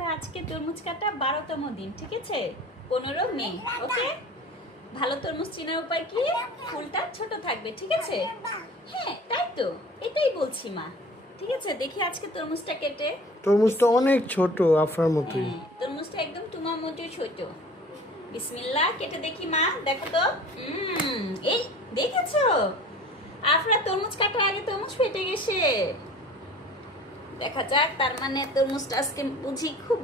আফরা আজকে তরমুজ কাটা 12তম দিন, ঠিক আছে? 15 মে। ওকে, ভালো তরমুজ চেনার উপায় কি? ফুলটা ছোট থাকবে, ঠিক আছে? হ্যাঁ, তাই তো, এটাই বলছি মা। ঠিক আছে, দেখি আজকে তরমুজটা কেটে। তরমুজটা অনেক ছোট, আফরার মতোই। হ্যাঁ, তরমুজটা একদম তোমার মতোই ছোট। বিসমিল্লাহ, কেটে দেখি মা, দেখো তো। এই দেখেছো, আফরা তরমুজ কাটার আগে তরমুজ ফেটে গেছে। দেখা যাক, তার মানে তরমুজটা আজকে বুঝি খুব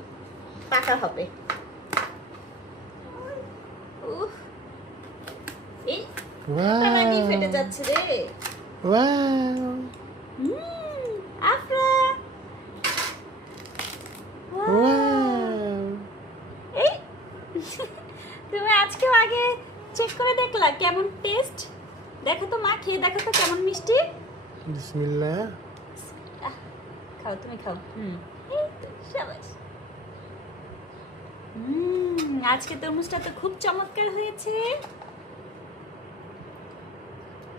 পাকা হবে। উফ, এই কাটার আগেই ফেটে যাচ্ছে রে। ওয়াও আফরা, ওয়াও এই তুমি আজকেও আগে চেক করে দেখলা কেমন টেস্ট? দেখো তো মা, খেয়ে দেখো তো কেমন মিষ্টি। বিসমিল্লাহ। খাও, তুমি খাও। এই তো, শাবাশ। আজকে তরমুজটা তো খুব চমৎকার হয়েছে।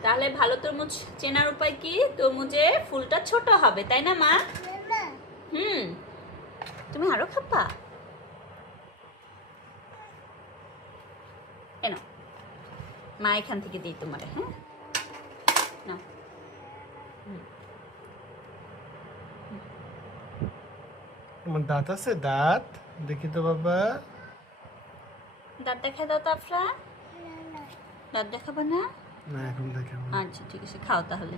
তাহলে ভালো তরমুজ চেনার উপায় কি? তরমুজে ফুলটা ছোট হবে, তাই না মা? তুমি আরো খাবা? এনো, মা এখান থেকে দিই তোমারে। হ্যাঁ, নাও। আমার দাঁত আছে, দাঁত দেখি তো বাবা। দাঁত দেখা দাও তো আফরা। দাঁত দেখাবো না? না, এখন দেখাবো। আচ্ছা ঠিক আছে, খাও তাহলে।